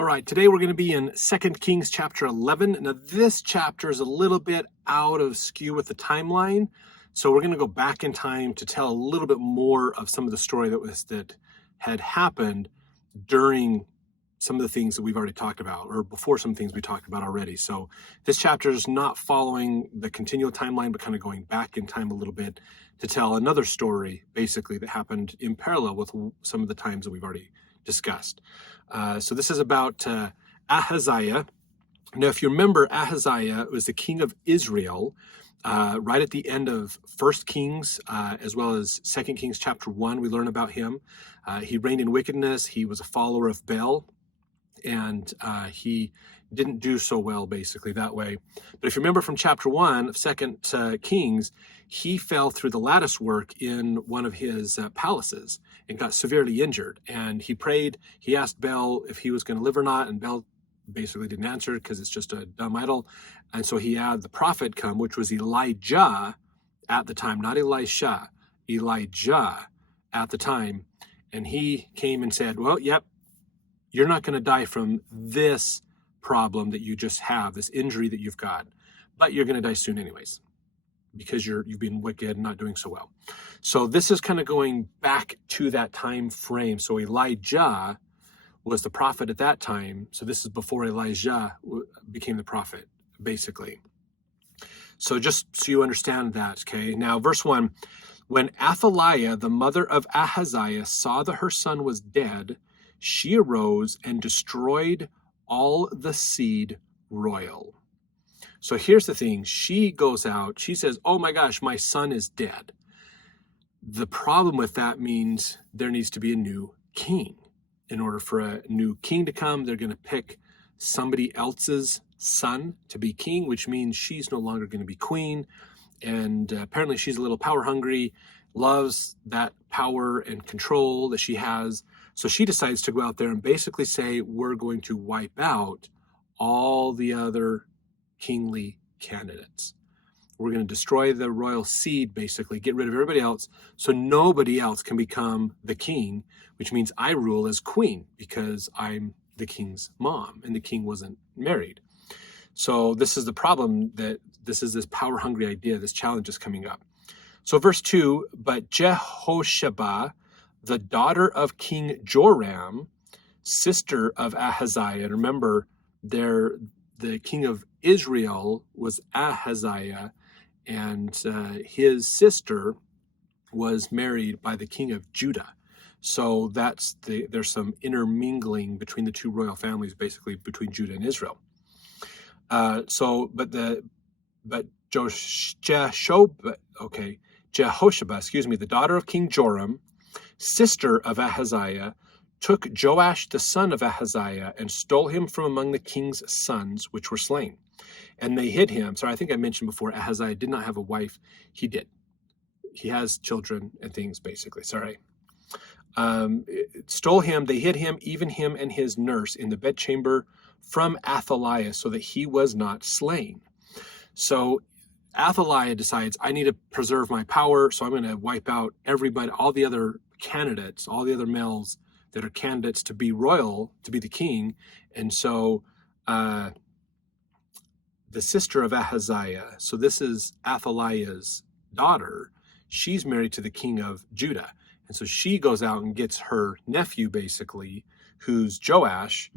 All right, today we're going to be in 2 Kings chapter 11. Now, this chapter is a little bit out of skew with the timeline, so we're going to go back in time to tell a little bit more of some of the story that had happened during some of the things that we've already talked about, or before some things we talked about already. So this chapter is not following the continual timeline, but kind of going back in time a little bit to tell another story, basically, that happened in parallel with some of the times that we've already discussed. So this is about Ahaziah. Now, if you remember, Ahaziah was the king of Israel right at the end of 1 Kings, as well as 2 Kings chapter 1. We learn about him. He reigned in wickedness. He was a follower of Baal, and he didn't do so well, basically, that way. But if you remember from chapter 1 of 2 Kings, he fell through the lattice work in one of his palaces and got severely injured. And he prayed, he asked Baal if he was going to live or not, and Baal basically didn't answer because it's just a dumb idol. And so he had the prophet come, which was Elijah at the time, not Elisha, Elijah at the time. And he came and said, well, yep, you're not going to die from this problem that you just have, this injury that you've got, but you're going to die soon anyways, because you've been wicked and not doing so well. So this is kind of going back to that time frame. So Elijah was the prophet at that time. So this is before Elijah became the prophet, basically. So just so you understand that, okay? Now, verse 1, when Athaliah, the mother of Ahaziah, saw that her son was dead, she arose and destroyed all the seed royal. So here's the thing. She goes out, she says, oh my gosh, my son is dead. The problem with that means there needs to be a new king. In order for a new king to come, they're going to pick somebody else's son to be king, which means she's no longer going to be queen. And apparently she's a little power hungry, loves that power and control that she has. So she decides to go out there and basically say, we're going to wipe out all the other kingly candidates. We're going to destroy the royal seed, basically, get rid of everybody else, so nobody else can become the king, which means I rule as queen because I'm the king's mom and the king wasn't married. So this is the problem, that this is this power-hungry idea, this challenge is coming up. So verse 2, but Jehosheba, the daughter of King Joram, sister of Ahaziah, and remember, the king of Israel was Ahaziah, and his sister was married by the king of Judah. So there's some intermingling between the two royal families, basically between Judah and Israel. Jehosheba, the daughter of King Joram, sister of Ahaziah, took Joash the son of Ahaziah and stole him from among the king's sons, which were slain. And they hid him. Sorry, I think I mentioned before, Ahaziah did not have a wife. He did. He has children and things, basically. Sorry. Stole him, they hid him, even him and his nurse, in the bedchamber from Athaliah, so that he was not slain. So Athaliah decides, I need to preserve my power, so I'm going to wipe out everybody, all the other candidates, all the other males that are candidates to be royal, to be the king. And so the sister of Ahaziah, so this is Athaliah's daughter, she's married to the king of Judah. And so she goes out and gets her nephew, basically, who's Joash,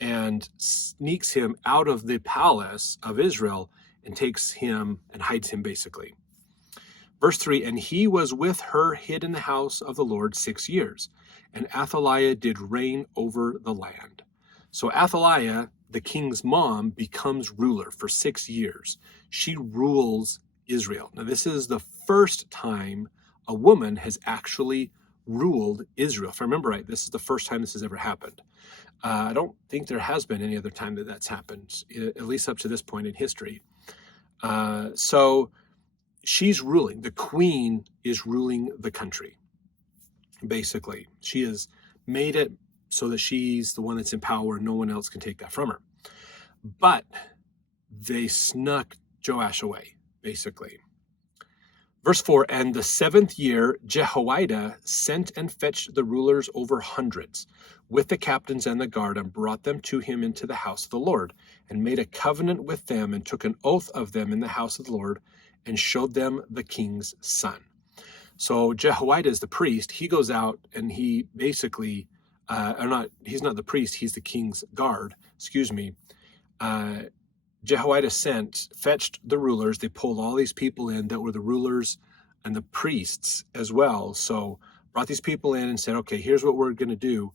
and sneaks him out of the palace of Israel and takes him and hides him, basically. Verse 3, and he was with her hid in the house of the Lord 6 years, and Athaliah did reign over the land. So Athaliah, the king's mom, becomes ruler for 6 years. She rules Israel. Now, this is the first time a woman has actually ruled Israel. If I remember right, this is the first time this has ever happened. I don't think there has been any other time that that's happened, at least up to this point in history. So she's ruling. The queen is ruling the country, basically. She has made it so that she's the one that's in power and no one else can take that from her. But they snuck Joash away, basically. Verse 4, and the 7th year Jehoiada sent and fetched the rulers over hundreds with the captains and the guard, and brought them to him into the house of the Lord, and made a covenant with them, and took an oath of them in the house of the Lord, and showed them the king's son. So Jehoiada is the priest. He goes out and he basically, he's not the priest, he's the king's guard, excuse me. Jehoiada fetched the rulers. They pulled all these people in that were the rulers and the priests as well. So brought these people in and said, okay, here's what we're going to do.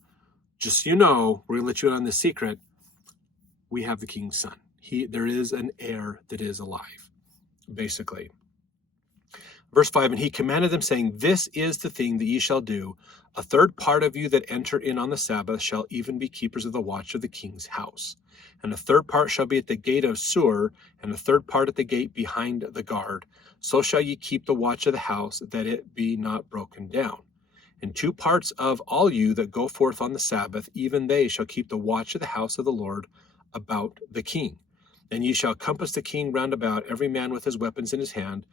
Just so you know, we're going to let you in on this secret. We have the king's son. There is an heir that is alive, basically. Verse 5, and he commanded them, saying, this is the thing that ye shall do. A third part of you that enter in on the Sabbath shall even be keepers of the watch of the king's house. And a third part shall be at the gate of Sur, and a third part at the gate behind the guard. So shall ye keep the watch of the house, that it be not broken down. And 2 parts of all you that go forth on the Sabbath, even they shall keep the watch of the house of the Lord about the king. And ye shall compass the king round about, every man with his weapons in his hand.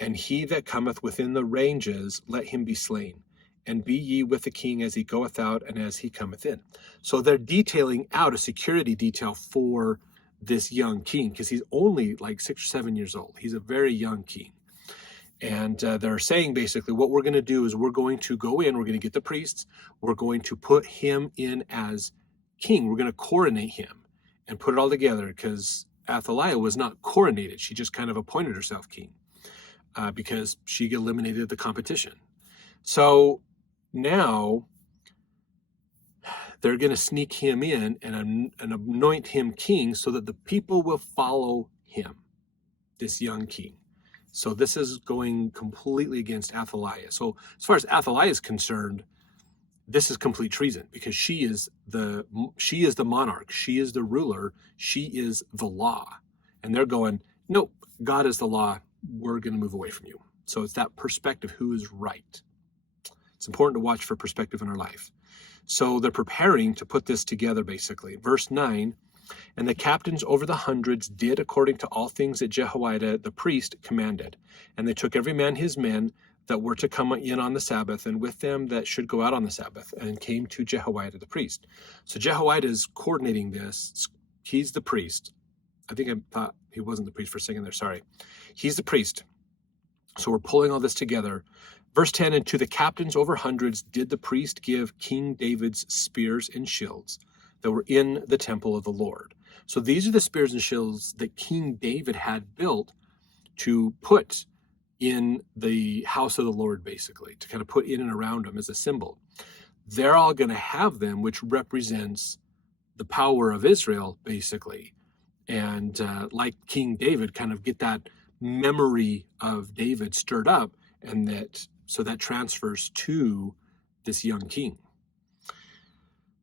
And he that cometh within the ranges, let him be slain. And be ye with the king as he goeth out and as he cometh in. So they're detailing out a security detail for this young king, because he's only like 6 or 7 years old. He's a very young king. And they're saying basically what we're going to do is we're going to go in, we're going to get the priests, we're going to put him in as king. We're going to coronate him and put it all together, because Athaliah was not coronated. She just kind of appointed herself king. Because she eliminated the competition. So now they're going to sneak him in and anoint him king so that the people will follow him, this young king. So this is going completely against Athaliah. So as far as Athaliah is concerned, this is complete treason, because she is the monarch, she is the ruler, she is the law. And they're going, nope, God is the law. We're going to move away from you. So it's that perspective, who is right. It's important to watch for perspective in our life. So they're preparing to put this together, basically. Verse 9, and the captains over the hundreds did according to all things that Jehoiada the priest commanded. And they took every man his men that were to come in on the Sabbath, and with them that should go out on the Sabbath, and came to Jehoiada the priest. So Jehoiada is coordinating this. He's the priest. I think I thought he wasn't the priest for a second there, sorry. He's the priest. So we're pulling all this together. Verse 10, and to the captains over hundreds did the priest give King David's spears and shields that were in the temple of the Lord. So these are the spears and shields that King David had built to put in the house of the Lord, basically, to kind of put in and around him as a symbol. They're all going to have them, which represents the power of Israel, basically. And like King David, kind of get that memory of David stirred up, and that transfers to this young king.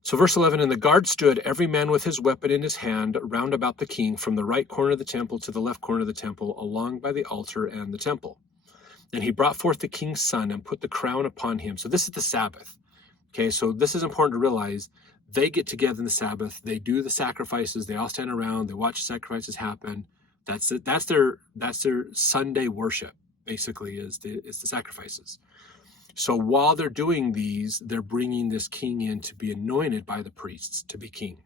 So verse 11, and the guard stood, every man with his weapon in his hand, round about the king, from the right corner of the temple to the left corner of the temple, along by the altar and the temple. And he brought forth the king's son and put the crown upon him. So this is the Sabbath. Okay, so this is important to realize. They get together in the Sabbath, they do the sacrifices, they all stand around, they watch the sacrifices happen. That's it. That's their Sunday worship, basically, is the sacrifices. So while they're doing these, they're bringing this king in to be anointed by the priests to be king.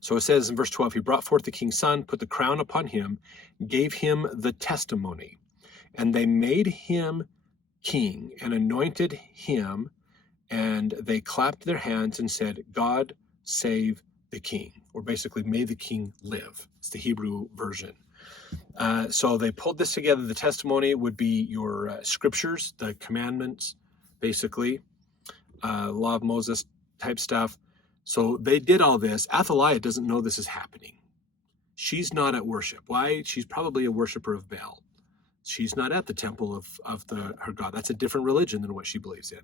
So it says in verse 12, he brought forth the king's son, put the crown upon him, gave him the testimony, and they made him king and anointed him. And they clapped their hands and said, God save the king, or basically, may the king live. It's the Hebrew version. So they pulled this together. The testimony would be your scriptures, the commandments, basically, law of Moses type stuff. So they did all this. Athaliah doesn't know this is happening. She's not at worship. Why? She's probably a worshiper of Baal. She's not at the temple of her God. That's a different religion than what she believes in.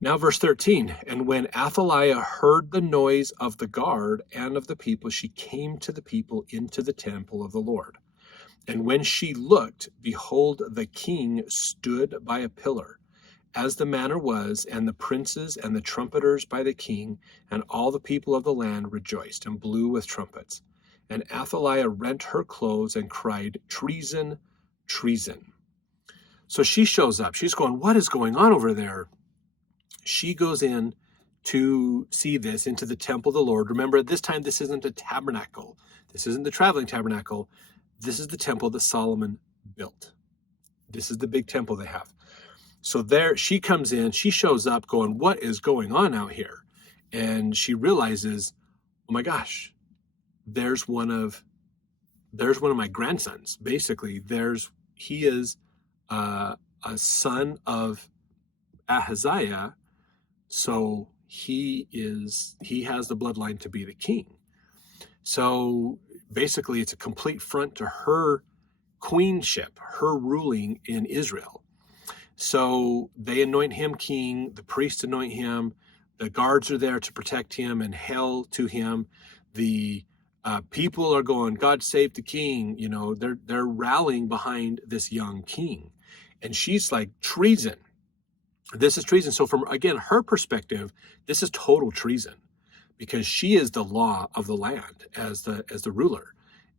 Now verse 13, and when Athaliah heard the noise of the guard and of the people, she came to the people into the temple of the Lord. And when she looked, behold, the king stood by a pillar, as the manner was, and the princes and the trumpeters by the king, and all the people of the land rejoiced and blew with trumpets. And Athaliah rent her clothes and cried, Treason, treason. So she shows up. She's going, what is going on over there? She goes in to see this into the temple of the Lord. Remember, at this time, this isn't a tabernacle. This isn't the traveling tabernacle. This is the temple that Solomon built. This is the big temple they have. So there she comes in, she shows up going, what is going on out here? And she realizes, oh my gosh, there's one of my grandsons. Basically, he is a son of Ahaziah, so he has the bloodline to be the king. So basically, it's a complete front to her queenship, her ruling in Israel. So they anoint him king, the priests anoint him, the guards are there to protect him and hail to him. The people are going, God save the king. You know, they're rallying behind this young king. And she's like, treason. This is treason. So from, again, her perspective, this is total treason because she is the law of the land as the ruler.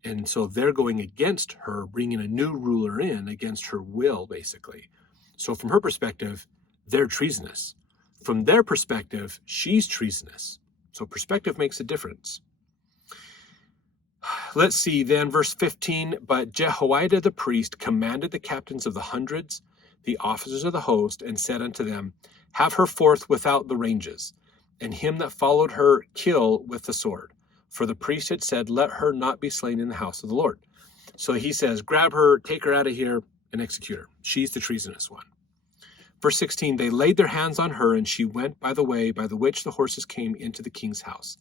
And so they're going against her, bringing a new ruler in against her will, basically. So from her perspective, they're treasonous. From their perspective, she's treasonous. So perspective makes a difference. Let's see then, verse 15. But Jehoiada the priest commanded the captains of the hundreds, the officers of the host, and said unto them, have her forth without the ranges, and him that followed her kill with the sword. For the priest had said, let her not be slain in the house of the Lord. So he says, grab her, take her out of here, and execute her. She's the treasonous one. Verse 16, they laid their hands on her, and she went by the way by the which the horses came into the king's house.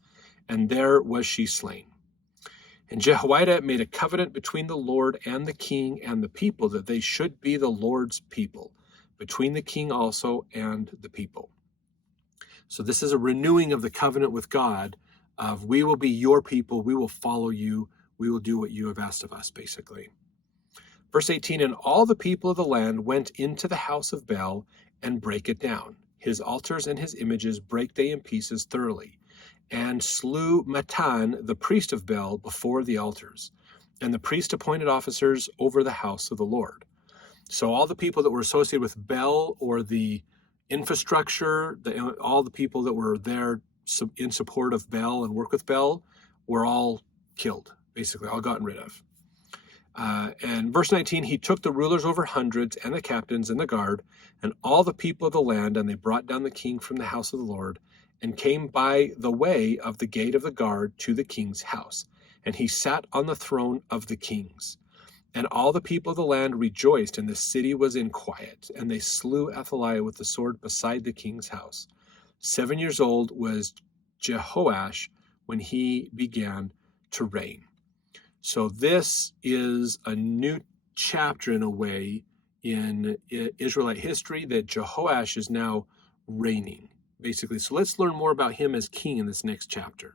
And there was she slain. And Jehoiada made a covenant between the Lord and the king and the people that they should be the Lord's people, between the king also and the people. So this is a renewing of the covenant with God of we will be your people, we will follow you, we will do what you have asked of us, basically. Verse 18, and all the people of the land went into the house of Baal and brake it down. His altars and his images brake they in pieces thoroughly, and slew Mattan, the priest of Baal, before the altars. And the priest appointed officers over the house of the Lord. So all the people that were associated with Baal or the infrastructure, all the people that were there in support of Baal and work with Baal were all killed, basically, all gotten rid of. And verse 19, he took the rulers over hundreds and the captains and the guard and all the people of the land, and they brought down the king from the house of the Lord and came by the way of the gate of the guard to the king's house. And he sat on the throne of the kings. And all the people of the land rejoiced, and the city was in quiet. And they slew Athaliah with the sword beside the king's house. 7 years old was Jehoash when he began to reign. So this is a new chapter in a way in Israelite history that Jehoash is now reigning, basically. So let's learn more about him as king in this next chapter.